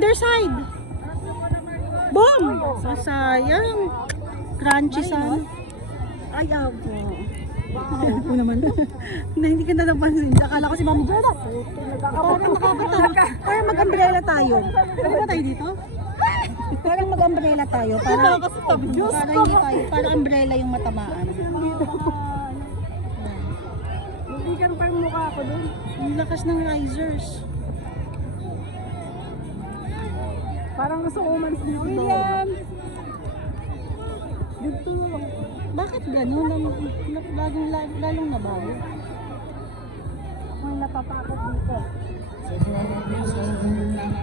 other side. Boom! So, sayang. Crunchy sana. Ay, ako. Ako naman. Na hindi ka na napansin. Akala ko si Mami Jordan. Parang nakakatakot. Parang mag-umbrella tayo. Pwede ba tayo dito? Parang mag-umbrella tayo. Parang hindi tayo. Parang umbrella yung matamaan. Hindi ka parang mukha ako dun. Ang lakas ng risers. Parang gusto ko umalis dito. William! Dito lang. Bakit gano'n? Lalong nabago. May natatakot dito.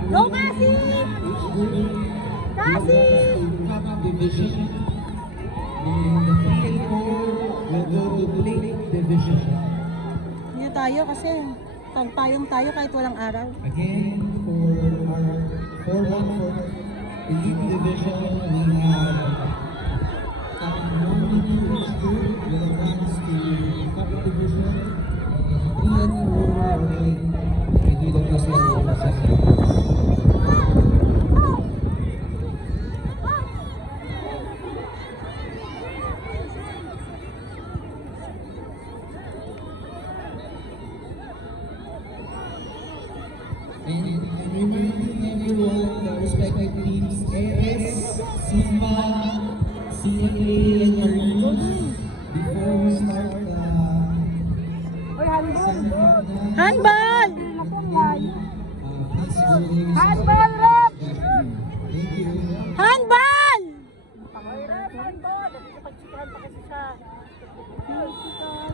Go, Cassie! Cassie! Hindi tayo kasi tayong tayo kahit walang araw. Again, for our 4-1-4 Elite Division, we have is good with advance to Cup Division. 3 and 4 we do the And reminding everyone, the respective teams, AS, Sigma, CNA, and Marine, before we start Handball! Handball! please go there. Handball, Rep! Thank you. Handball! Ay, Rep, handball! Nakikipag-chikahan pa kasi siya. Chikahan,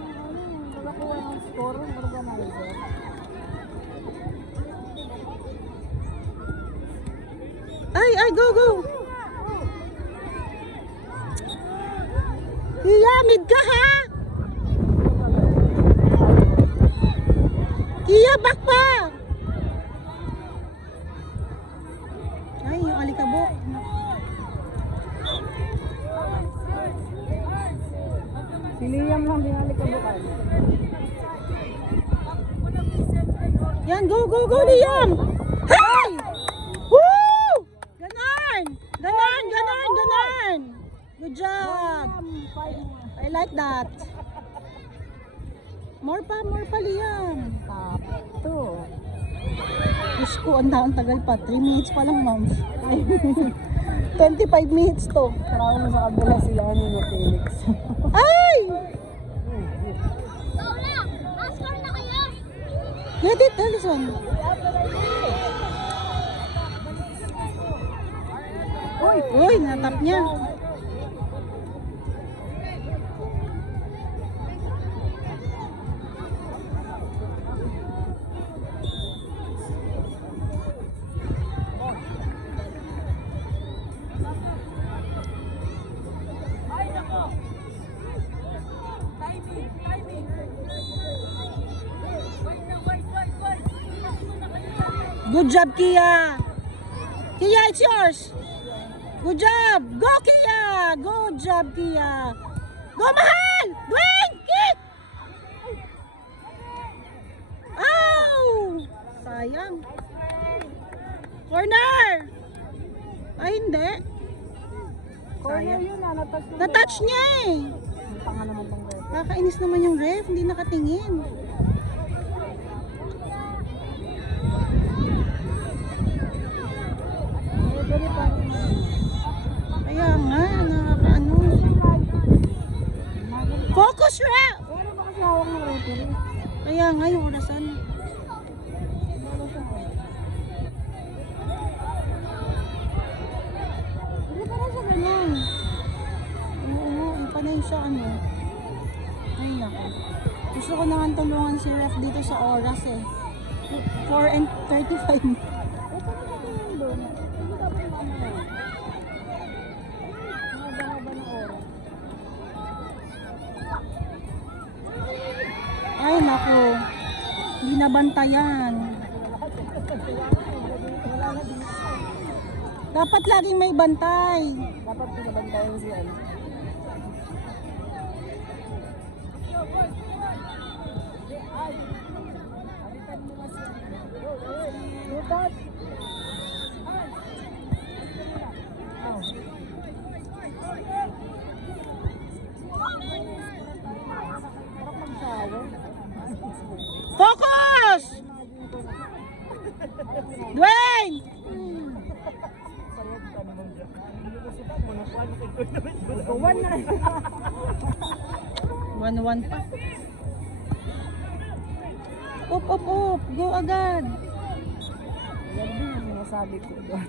nakakuha ng score, organizer. Ay, go, go! Iya, mid ka ha! Iya, back pa! Ay, yung alikabok. Si Liam lang dinalikabukan. Yan, go, go, go, Liam! Hey! Woo! Ganon! Ganon, ganon, ganon! Good job! I like that. More pa, Liam. Top 2. Diyos ko, ang tagal pa. 3 minutes pa lang, ma'am. 25 minutes to. Parang mo sa kabila sila no Felix. Ay! Let it, Alison. Uy, natap niya. Good job, Kia. Kia, it's yours. Good job. Go, Kia. Good job, Kia. Go, Mahal. Dwayne, kick. Oh! Sayang. Corner. Ay, hindi. Corner yun na, Na-touch niya eh. Tanga naman tong rep. Kakainis naman yung ref. Hindi nakatingin. Kaya nga, nakakaano. Focus, ref! Ano ba kasi hawak ng referee? Kaya nga, yung orasan. Hindi pa rin siya ganyan. Oo, panay siya ano. Ay, naku. Gusto ko naman tulungan si ref dito sa oras eh. 4 and 35. Ay, naku. Hindi nabantayan. Dapat laging may bantay. Dapat pinabantayan siya. One na. 1-1 pa. Up, up, up. Go agad. Yan din yung sinasabi ko doon.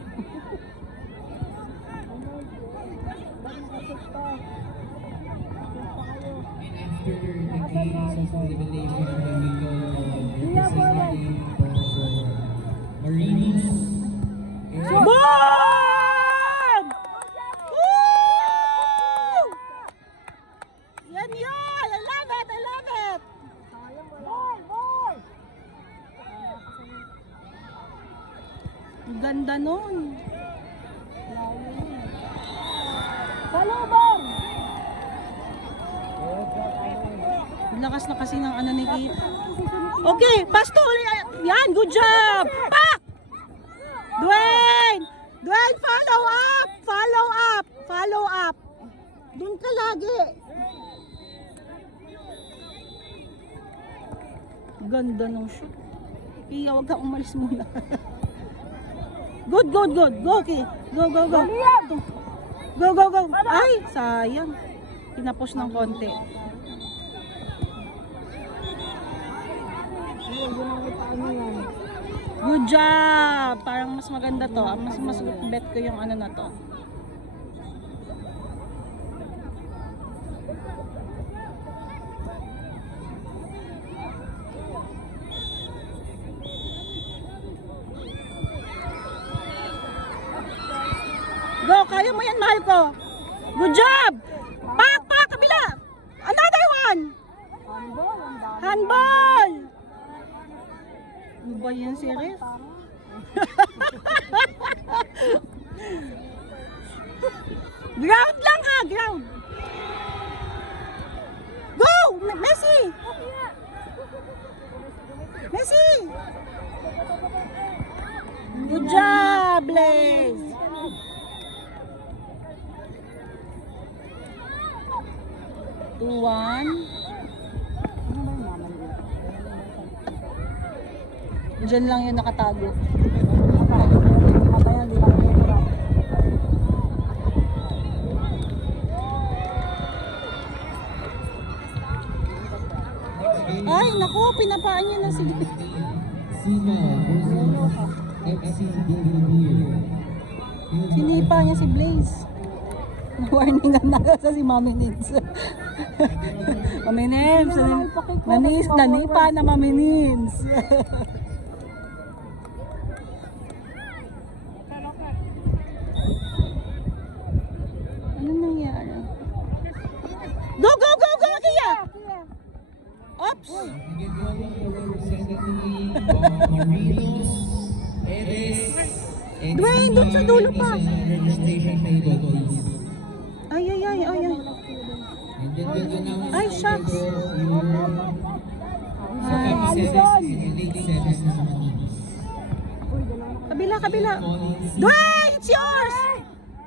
After the games of elimination, we will go representing Marines. Boom! Woo! Yan yun! I love it! I love it! Boy! Boy! Ang ganda nun. Salubong! Ang lakas na kasi ng ano ni Kia. Okay, pass to ulit. Yan, good job! Pak! Dwayne! Dwayne, follow up! Follow up! Follow up! Doon ka lagi. Ganda ng shoot. Kia, huwag kang umalis muna. Good, good, good. Go, Kia. Go, go, go. Go, go, go. Ay, sayang. Pinapos ng konti. Good job! Parang mas maganda to. Mas bet ko yung ano na to. Go! Kaya mo yan, mahal ko! Good job! Pak! Pak! Kabila! Another one! Handball! Ang dami. Handball! Ano ba yan si Ref? Ground lang ha! Ground! Go! Messi! Messi! Good job, Blaze! One. Diyan lang yun nakatago. Ay, naku, pinapaan niya na si Sina versus FC Belvedere. Sinipa niya si Blaze. Warningan na sa si Mami Nins. Mami Nins, nanipa na Mami Nins. Ano nangyari? Go, go, go, go, Kia! Oops! Again, calling for representative of Marinos, Eres, and Dwayne, doon sa dulo pa. registration table, please. Ay, ay, ay, ay, ay. And then we'll announce Ay, shucks. your copy settings and elite settings ng mga teams. Kabila, kabila. Dwayne, it's yours!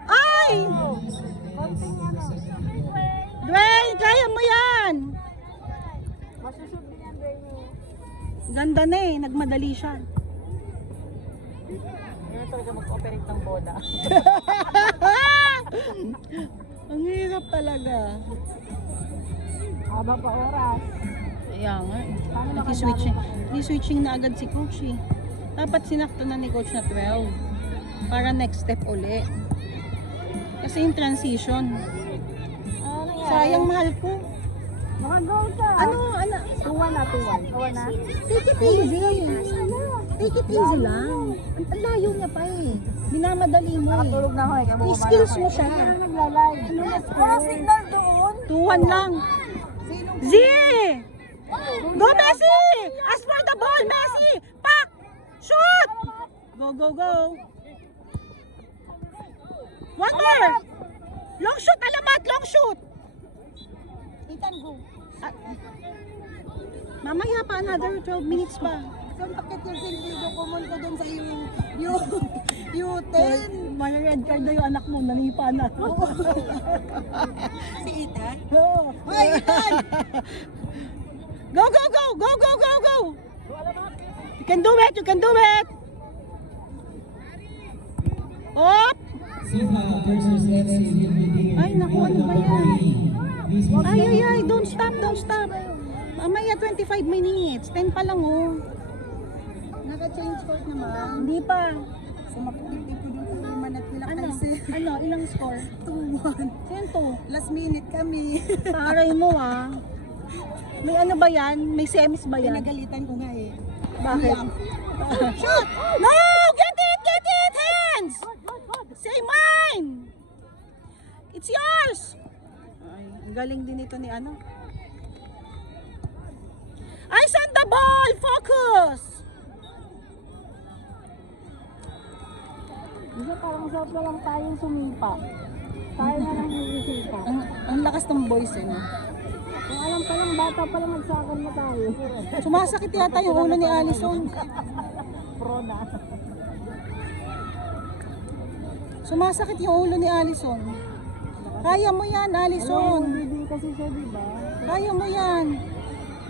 Ay! Dwayne, kaya mo yan! Masushoot din yan, Dwayne. Ganda na eh, nagmadali siya. Ganyan talaga mag-operate ng bola. Ang hirap talaga. Haba pa oras. Kaya nga eh. Naki-switching na agad si coach eh. Dapat sinakto na ni coach na 12. Para next step uli. Kasi yung transition. Sayang mahal ko. Maka-goal ka. Ano? 2-1 na, 2-1. 2-1 na? Take it easy. Take it easy lang. Ang layo niya pa eh. Binamadali mo eh. Nakatulog na ako eh. I-skills mo siya. Naglalay. Wala signal doon. 2-1 lang. Z! Go Messi! As for the ball, Messi! Pak! Shoot! Go, go, go! One more! Long shoot, alamat! Long shoot! Ethan, go. Mamaya pa, another 12 minutes pa. Saan pakit yung sentido common ko doon sa U10? May red card na yung anak mo, nanipa na. Si Ethan? Oo. Hoy, Ethan! Go, go, go! Go, go, go, go! You can do it! You can do it! Up! Sina versus FC Belvedere. Ay, naku, ano ba yan? Ay, don't stop. Mamaya 25 minutes. 10 pa lang, oh. Naka-change court naman. Hindi pa. So, makikita ko dito naman at ilang kasi. Ano, ilang score? 2-1. Sino? Last minute kami. Taray mo, ah. May ano ba yan? May semis ba yan? Pinagalitan ko nga eh. Bakit? Shoot! No! Get it! Hands! Say mine! It's yours! Ay, ang galing din ito ni ano. Eyes on the ball! Focus! Hindi, parang sarap na lang tayong sumipa. Tayo na lang sumisipa. Ang lakas ng boys eh, no? Kung alam pa lang, bata pa lang nagsakan na tayo. Sumasakit yata yung ulo ni Allison. Pro na. Sumasakit yung ulo ni Allison. Kaya mo yan, Allison. Hindi kasi siya, di ba? Kaya mo yan.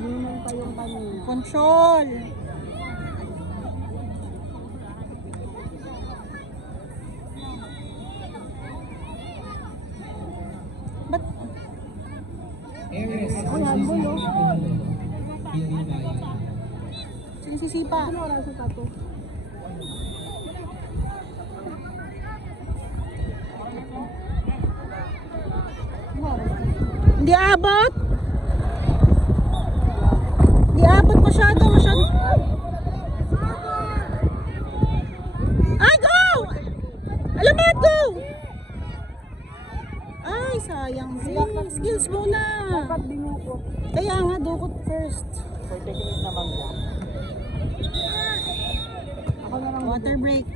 Ninong pa yung kanina. Control. Ba't Aries, handball, oh. sinisisipa? Ano oras sa tato? Hindi abot? Hindi abot masyado. Ay, go! Alamat, go! Ay, sayang. Skills muna. Dapat dinukot. Kaya nga, dukot first. For technique naman siya. Ako na lang Water break.